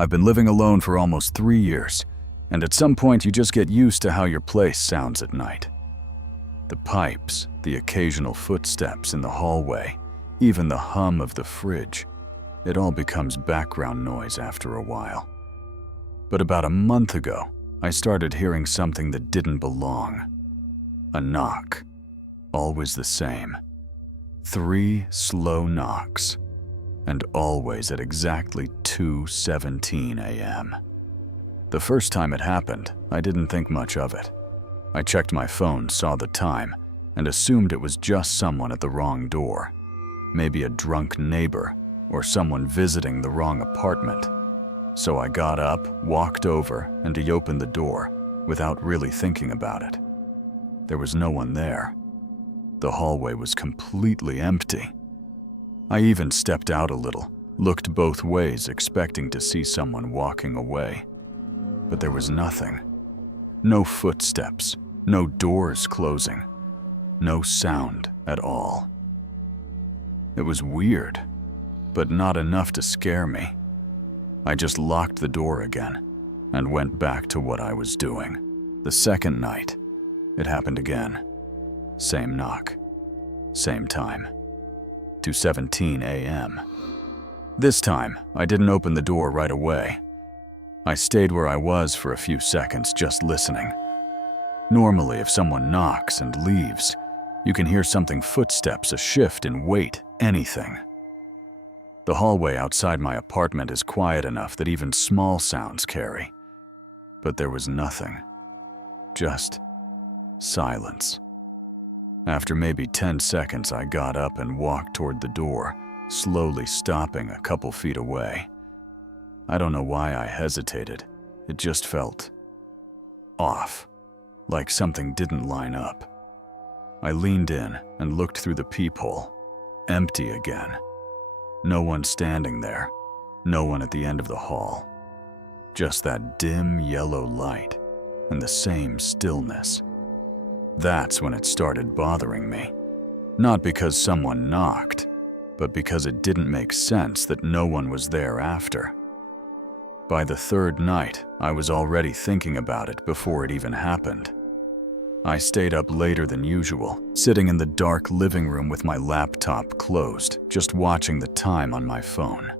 I've been living alone for almost 3 years, and at some point you just get used to how your place sounds at night. The pipes, the occasional footsteps in the hallway, even the hum of the fridge, it all becomes background noise after a while. But about a month ago, I started hearing something that didn't belong. A knock. Always the same. 3 slow knocks. And always at exactly 2:17 a.m. The first time it happened, I didn't think much of it. I checked my phone, saw the time, and assumed it was just someone at the wrong door. Maybe a drunk neighbor, or someone visiting the wrong apartment. So I got up, walked over, and he opened the door, without really thinking about it. There was no one there. The hallway was completely empty. I even stepped out a little, looked both ways expecting to see someone walking away. But there was nothing. No footsteps, no doors closing, no sound at all. It was weird, but not enough to scare me. I just locked the door again and went back to what I was doing. The second night, it happened again. Same knock, same time. 2:17 a.m. This time, I didn't open the door right away. I stayed where I was for a few seconds, just listening. Normally, if someone knocks and leaves, you can hear something, footsteps, a shift in weight, anything. The hallway outside my apartment is quiet enough that even small sounds carry. But there was nothing. Just silence. After maybe 10 seconds, I got up and walked toward the door, slowly stopping a couple feet away. I don't know why I hesitated. It just felt off, like something didn't line up. I leaned in and looked through the peephole. Empty again. No one standing there. No one at the end of the hall. Just that dim yellow light and the same stillness. That's when it started bothering me. Not because someone knocked, but because it didn't make sense that no one was there after. By the third night, I was already thinking about it before it even happened. I stayed up later than usual, sitting in the dark living room with my laptop closed, just watching the time on my phone.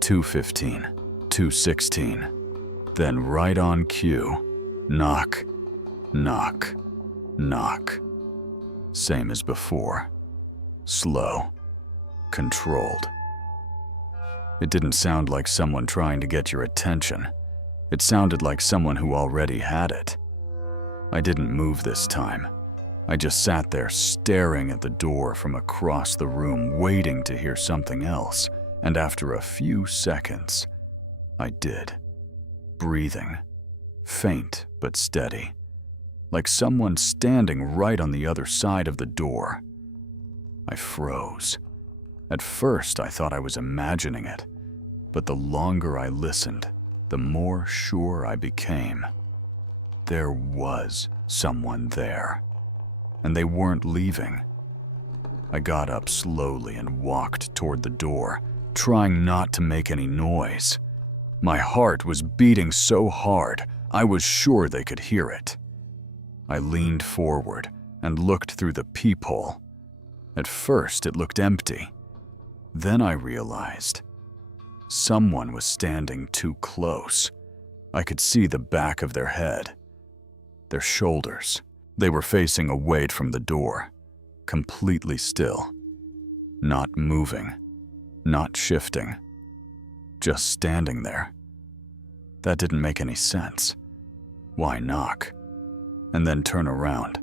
2:15, 2:16, then right on cue, knock, knock, knock. Same as before. Slow. Controlled. It didn't sound like someone trying to get your attention. It sounded like someone who already had it. I didn't move this time. I just sat there staring at the door from across the room, waiting to hear something else. And after a few seconds, I did. Breathing. Faint but steady. Like someone standing right on the other side of the door. I froze. At first, I thought I was imagining it, but the longer I listened, the more sure I became. There was someone there, and they weren't leaving. I got up slowly and walked toward the door, trying not to make any noise. My heart was beating so hard, I was sure they could hear it. I leaned forward and looked through the peephole. At first, it looked empty. Then I realized someone was standing too close. I could see the back of their head, their shoulders. They were facing away from the door, completely still, not moving, not shifting, just standing there. That didn't make any sense. Why knock? And then turn around?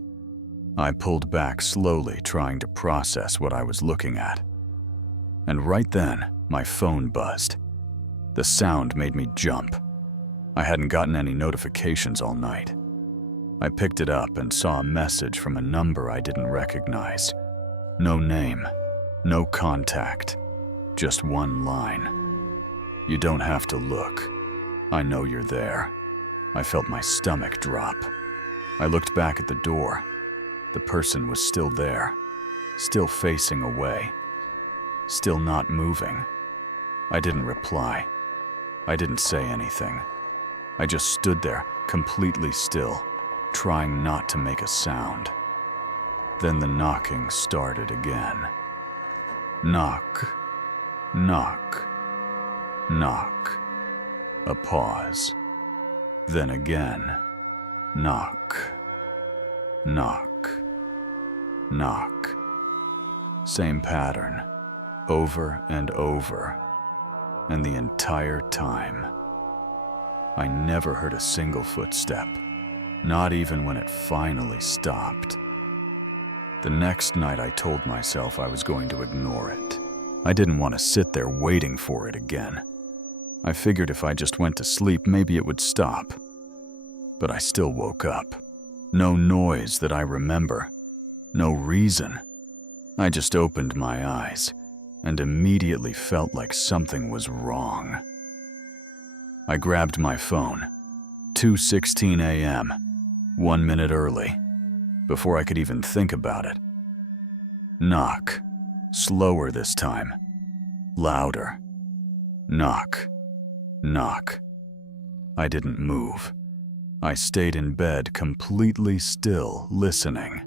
I pulled back slowly, trying to process what I was looking at. And right then, my phone buzzed. The sound made me jump. I hadn't gotten any notifications all night. I picked it up and saw a message from a number I didn't recognize. No name, no contact, just one line. You don't have to look. I know you're there. I felt my stomach drop. I looked back at the door. The person was still there, still facing away, still not moving. I didn't reply. I didn't say anything. I just stood there, completely still, trying not to make a sound. Then the knocking started again. Knock, knock, knock. A pause. Then again. Knock, knock, knock. Same pattern, over and over. And the entire time, I never heard a single footstep, not even when it finally stopped. The next night I told myself I was going to ignore it. I didn't want to sit there waiting for it again. I figured if I just went to sleep, maybe it would stop. But I still woke up. No noise that I remember. No reason. I just opened my eyes and immediately felt like something was wrong. I grabbed my phone. 2:16 a.m., 1 minute early, before I could even think about it. Knock. Slower this time. Louder. Knock. Knock. I didn't move. I stayed in bed completely still, listening.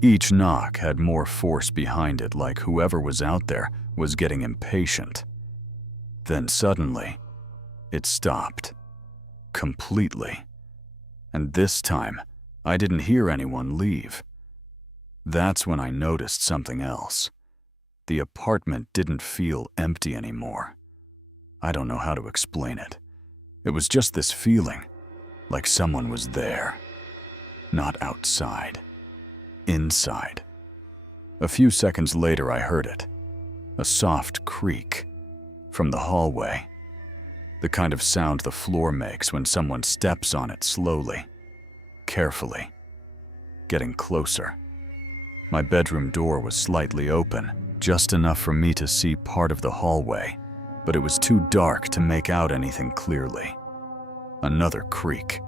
Each knock had more force behind it, like whoever was out there was getting impatient. Then suddenly, it stopped. Completely. And this time, I didn't hear anyone leave. That's when I noticed something else. The apartment didn't feel empty anymore. I don't know how to explain it. It was just this feeling, like someone was there. Not outside. Inside. A few seconds later, I heard it. A soft creak from the hallway. The kind of sound the floor makes when someone steps on it slowly, carefully, getting closer. My bedroom door was slightly open, just enough for me to see part of the hallway, but it was too dark to make out anything clearly. Another creak,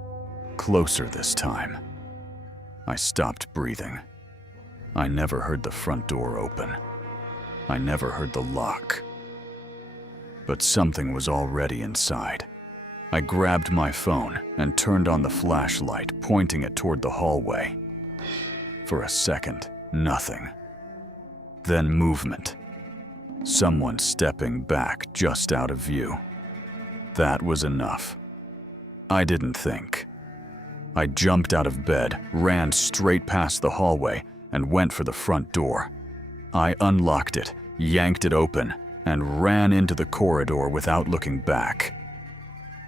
closer this time. I stopped breathing. I never heard the front door open. I never heard the lock. But something was already inside. I grabbed my phone and turned on the flashlight, pointing it toward the hallway. For a second, nothing. Then movement. Someone stepping back just out of view. That was enough. I didn't think. I jumped out of bed, ran straight past the hallway, and went for the front door. I unlocked it, yanked it open, and ran into the corridor without looking back.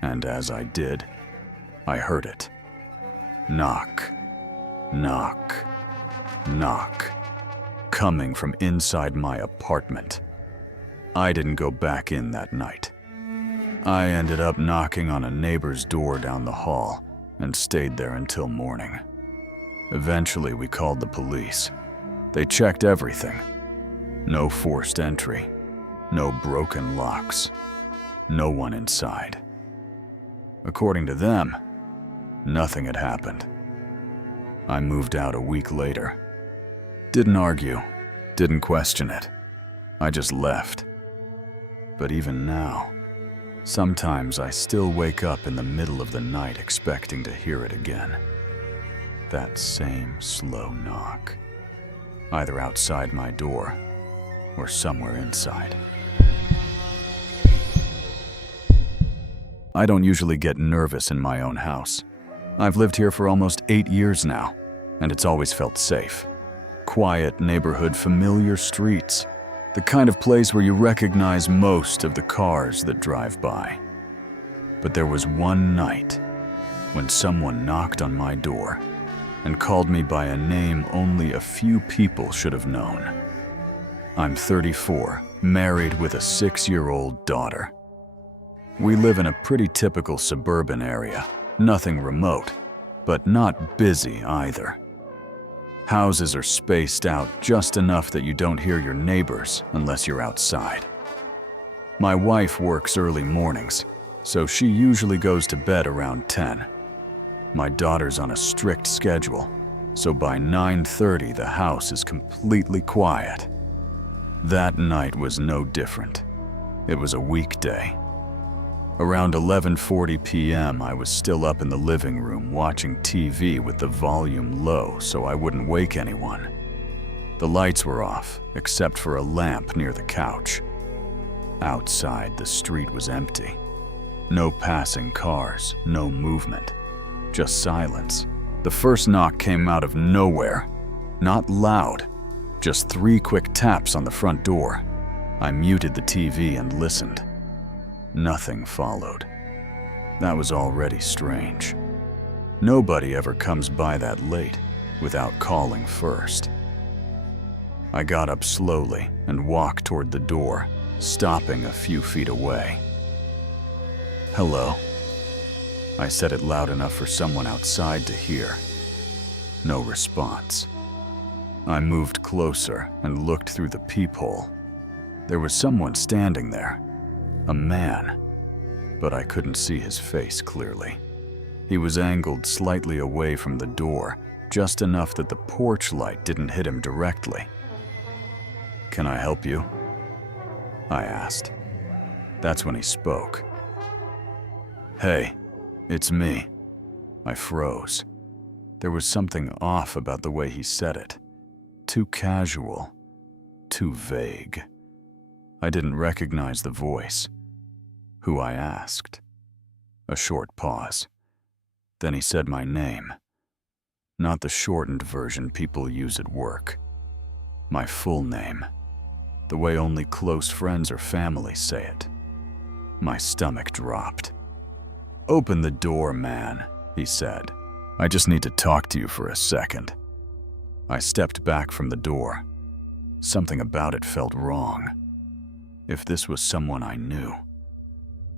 And as I did, I heard it. Knock, knock, knock, coming from inside my apartment. I didn't go back in that night. I ended up knocking on a neighbor's door down the hall and stayed there until morning. Eventually, we called the police. They checked everything. No forced entry. No broken locks. No one inside. According to them, nothing had happened. I moved out a week later. Didn't argue. Didn't question it. I just left. But even now, sometimes I still wake up in the middle of the night expecting to hear it again. That same slow knock. Either outside my door or somewhere inside. I don't usually get nervous in my own house. I've lived here for almost 8 years now, and it's always felt safe. Quiet neighborhood, familiar streets. The kind of place where you recognize most of the cars that drive by. But there was one night when someone knocked on my door and called me by a name only a few people should have known. I'm 34, married with a 6-year-old daughter. We live in a pretty typical suburban area, nothing remote, but not busy either. Houses are spaced out just enough that you don't hear your neighbors unless you're outside. My wife works early mornings, so she usually goes to bed around 10. My daughter's on a strict schedule, so by 9:30 the house is completely quiet. That night was no different. It was a weekday. Around 11:40 p.m., I was still up in the living room watching TV with the volume low so I wouldn't wake anyone. The lights were off, except for a lamp near the couch. Outside, the street was empty. No passing cars, no movement, just silence. The first knock came out of nowhere. Not loud, just 3 quick taps on the front door. I muted the TV and listened. Nothing followed. That was already strange. Nobody ever comes by that late without calling first. I got up slowly and walked toward the door, stopping a few feet away. "Hello?" I said it loud enough for someone outside to hear. No response. I moved closer and looked through the peephole. There was someone standing there. A man, but I couldn't see his face clearly. He was angled slightly away from the door, just enough that the porch light didn't hit him directly. "Can I help you?" I asked. That's when he spoke. "Hey, it's me." I froze. There was something off about the way he said it. Too casual, too vague. I didn't recognize the voice. "Who?" I asked. A short pause. Then he said my name. Not the shortened version people use at work. My full name. The way only close friends or family say it. My stomach dropped. "Open the door, man," he said. "I just need to talk to you for a second." I stepped back from the door. Something about it felt wrong. If this was someone I knew,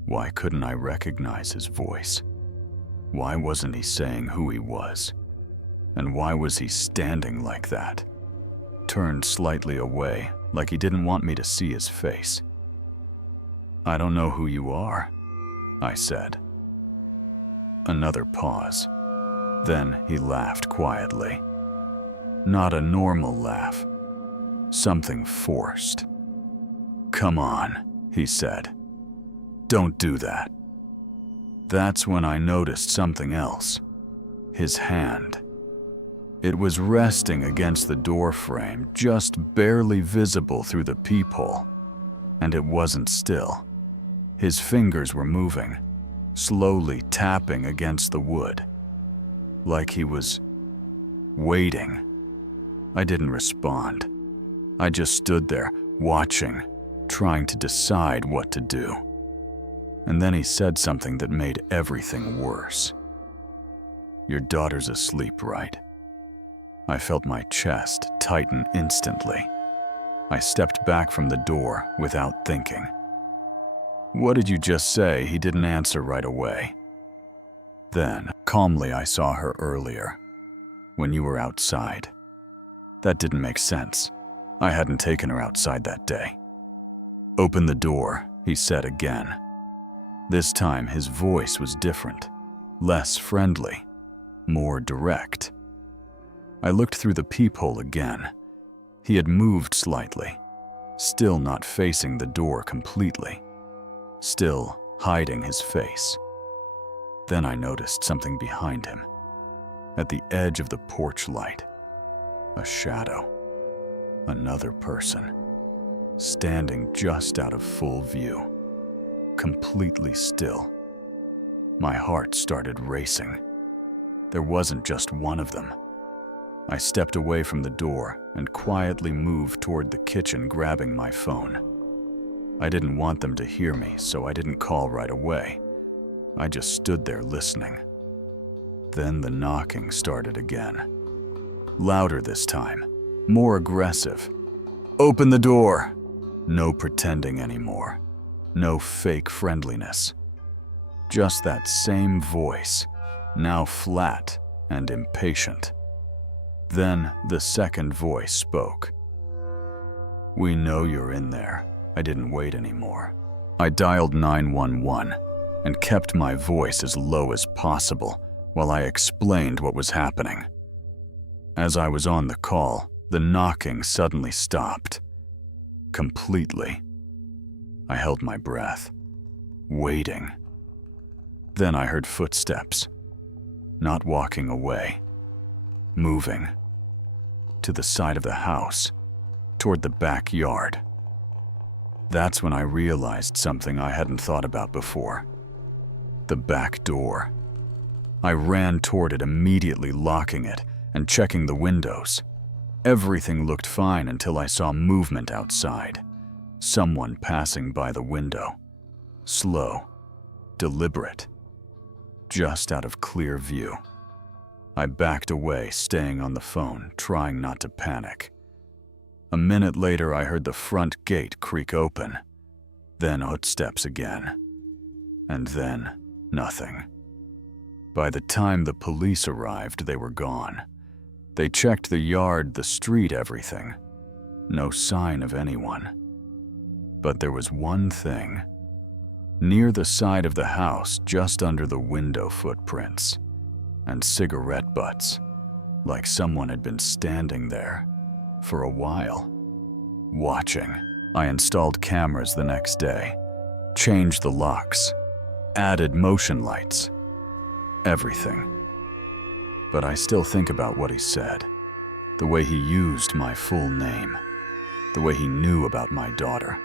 why couldn't I recognize his voice? Why wasn't he saying who he was? And why was he standing like that? Turned slightly away, like he didn't want me to see his face. "I don't know who you are," I said. Another pause. Then he laughed quietly. Not a normal laugh. Something forced. "Come on," he said. "Don't do that." That's when I noticed something else. His hand. It was resting against the door frame, just barely visible through the peephole. And it wasn't still. His fingers were moving, slowly tapping against the wood. Like he was waiting. I didn't respond. I just stood there, watching, trying to decide what to do. And then he said something that made everything worse. "Your daughter's asleep, right?" I felt my chest tighten instantly. I stepped back from the door without thinking. "What did you just say?" He didn't answer right away. Then, calmly, I saw her earlier, when you were outside. That didn't make sense. I hadn't taken her outside that day. "Open the door," he said again. This time his voice was different, less friendly, more direct. I looked through the peephole again. He had moved slightly, still not facing the door completely, still hiding his face. Then I noticed something behind him, at the edge of the porch light. A shadow. Another person, standing just out of full view, completely still. My heart started racing. There wasn't just one of them. I stepped away from the door and quietly moved toward the kitchen, grabbing my phone. I didn't want them to hear me, so I didn't call right away. I just stood there listening. Then the knocking started again. Louder this time, more aggressive. "Open the door!" No pretending anymore. No fake friendliness. Just that same voice, now flat and impatient. Then the second voice spoke. "We know you're in there." I didn't wait anymore. I dialed 911 and kept my voice as low as possible while I explained what was happening. As I was on the call, the knocking suddenly stopped. Completely. I held my breath, waiting, Then I heard footsteps, not walking away, moving to the side of the house, toward the backyard. That's when I realized something I hadn't thought about before. The back door. I ran toward it, immediately locking it and checking the windows. Everything looked fine until I saw movement outside. Someone passing by the window. Slow, deliberate, just out of clear view. I backed away, staying on the phone, trying not to panic. A minute later, I heard the front gate creak open, then footsteps again, and then nothing. By the time the police arrived, they were gone. They checked the yard, the street, everything. No sign of anyone. But there was one thing. Near the side of the house, just under the window, footprints and cigarette butts, like someone had been standing there for a while, watching. I installed cameras the next day, changed the locks, added motion lights, everything. But I still think about what he said, the way he used my full name, the way he knew about my daughter.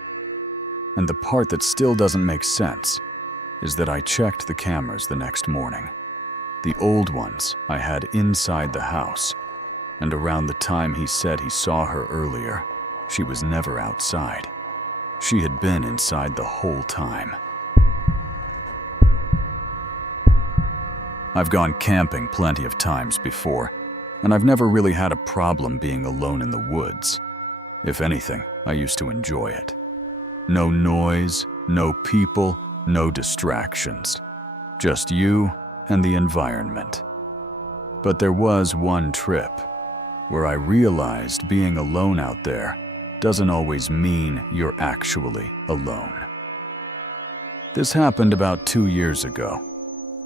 And the part that still doesn't make sense is that I checked the cameras the next morning. The old ones I had inside the house, and around the time he said he saw her earlier, she was never outside. She had been inside the whole time. I've gone camping plenty of times before, and I've never really had a problem being alone in the woods. If anything, I used to enjoy it. No noise, no people, no distractions. Just you and the environment. But there was one trip where I realized being alone out there doesn't always mean you're actually alone. This happened about 2 years ago.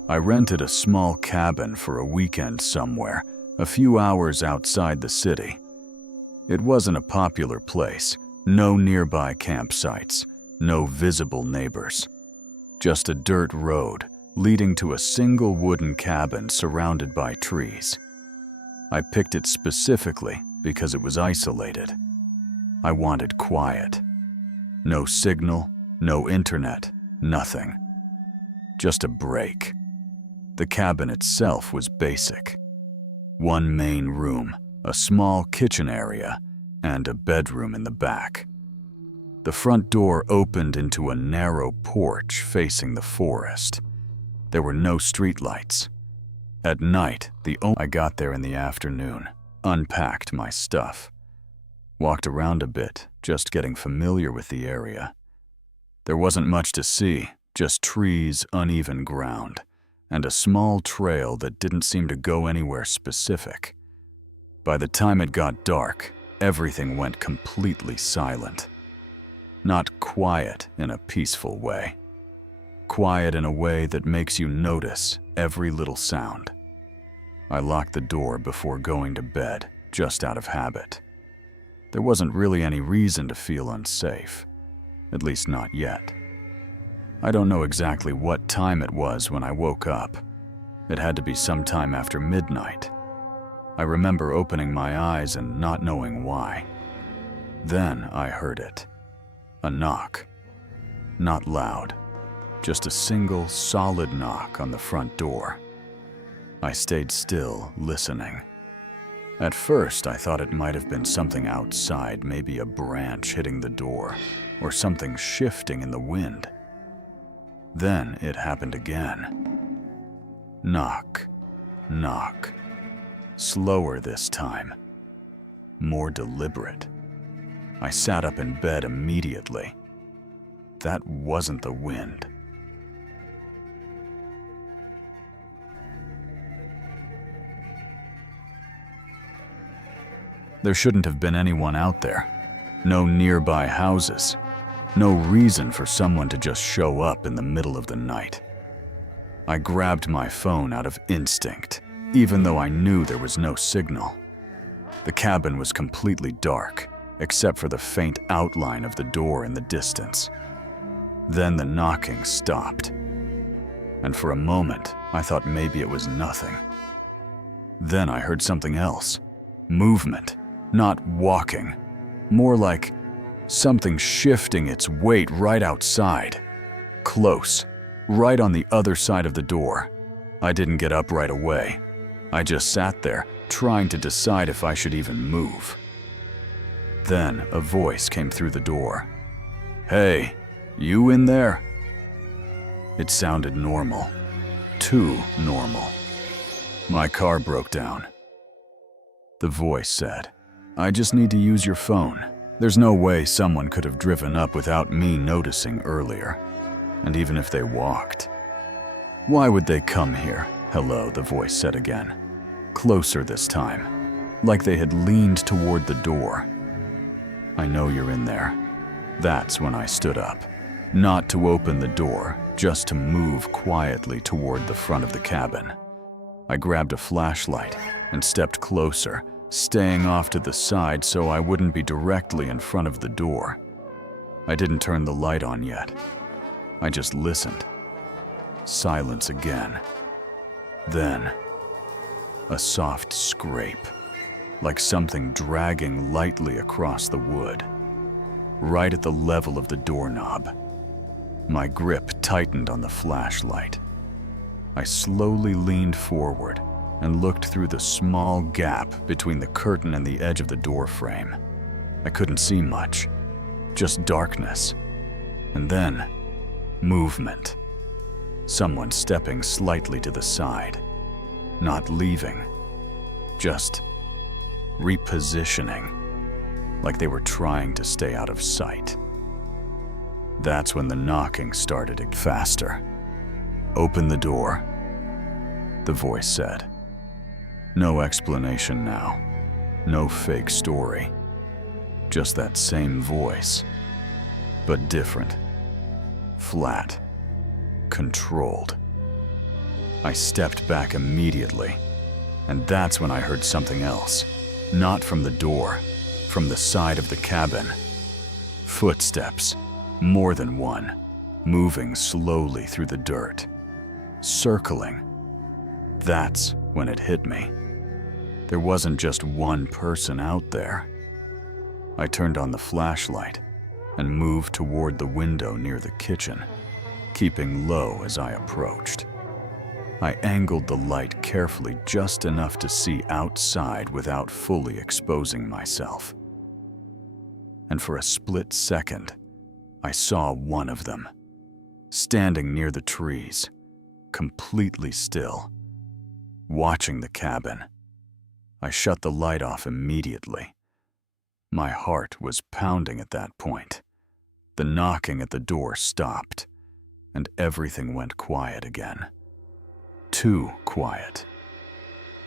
I rented a small cabin for a weekend somewhere, a few hours outside the city. It wasn't a popular place, no nearby campsites, no visible neighbors. Just a dirt road leading to a single wooden cabin surrounded by trees. I picked it specifically because it was isolated. I wanted quiet. No signal, no internet, nothing. Just a break. The cabin itself was basic. One main room, a small kitchen area, and a bedroom in the back. The front door opened into a narrow porch facing the forest. There were no streetlights. At night, I got there in the afternoon, unpacked my stuff, walked around a bit, just getting familiar with the area. There wasn't much to see, just trees, uneven ground, and a small trail that didn't seem to go anywhere specific. By the time it got dark, everything went completely silent. Not quiet in a peaceful way. Quiet in a way that makes you notice every little sound. I locked the door before going to bed, just out of habit. There wasn't really any reason to feel unsafe, at least not yet. I don't know exactly what time it was when I woke up. It had to be sometime after midnight. I remember opening my eyes and not knowing why. Then I heard it. A knock. Not loud. Just a single, solid knock on the front door. I stayed still, listening. At first, I thought it might have been something outside, maybe a branch hitting the door, or something shifting in the wind. Then it happened again. Knock, knock. Slower this time. More deliberate. I sat up in bed immediately. That wasn't the wind. There shouldn't have been anyone out there. No nearby houses. No reason for someone to just show up in the middle of the night. I grabbed my phone out of instinct, even though I knew there was no signal. The cabin was completely dark, except for the faint outline of the door in the distance. Then the knocking stopped. and for a moment, I thought maybe it was nothing. Then I heard something else. Movement, not walking. More like something shifting its weight right outside. Close, right on the other side of the door. I didn't get up right away. I just sat there, trying to decide if I should even move. Then a voice came through the door. "Hey, you in there?" It sounded normal. Too normal. "My car broke down." The voice said, "I just need to use your phone. There's no way someone could have driven up without me noticing earlier. And even if they walked. Why would they come here?" "Hello," the voice said again. Closer this time, like they had leaned toward the door. "I know you're in there." That's when I stood up. Not to open the door, just to move quietly toward the front of the cabin. I grabbed a flashlight and stepped closer, staying off to the side so I wouldn't be directly in front of the door. I didn't turn the light on yet. I just listened. Silence again. Then, a soft scrape, like something dragging lightly across the wood, right at the level of the doorknob. My grip tightened on the flashlight. I slowly leaned forward and looked through the small gap between the curtain and the edge of the door frame. I couldn't see much, just darkness. And then, movement. Someone stepping slightly to the side. Not leaving, just repositioning, like they were trying to stay out of sight. That's when the knocking started faster. "Open the door," the voice said. No explanation now, no fake story. Just that same voice, but different. Flat, controlled. I stepped back immediately, and that's when I heard something else. Not from the door, from the side of the cabin. Footsteps, more than one, moving slowly through the dirt. Circling. That's when it hit me. There wasn't just one person out there. I turned on the flashlight and moved toward the window near the kitchen, keeping low as I approached. I angled the light carefully just enough to see outside without fully exposing myself. And for a split second, I saw one of them, standing near the trees, completely still, watching the cabin. I shut the light off immediately. My heart was pounding at that point. The knocking at the door stopped, and everything went quiet again. Too quiet.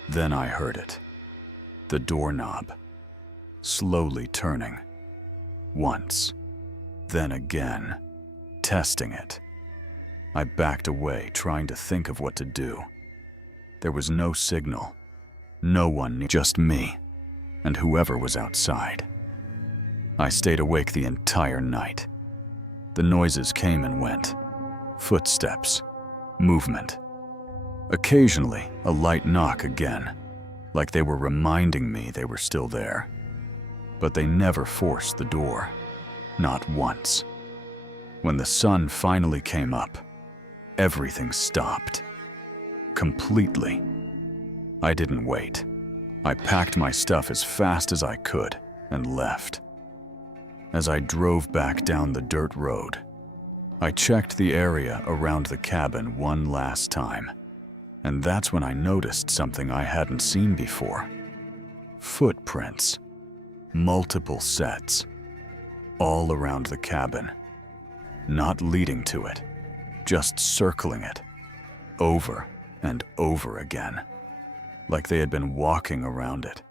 Then I heard it. The doorknob, slowly turning. Once, then again, testing it. I backed away, trying to think of what to do. There was no signal. No one, just me, and whoever was outside. I stayed awake the entire night. The noises came and went. Footsteps, movement. Occasionally, a light knock again, like they were reminding me they were still there. But they never forced the door, not once. When the sun finally came up, everything stopped. Completely. I didn't wait. I packed my stuff as fast as I could and left. As I drove back down the dirt road, I checked the area around the cabin one last time. And that's when I noticed something I hadn't seen before. Footprints. Multiple sets. All around the cabin. Not leading to it, just circling it. Over and over again. Like they had been walking around it.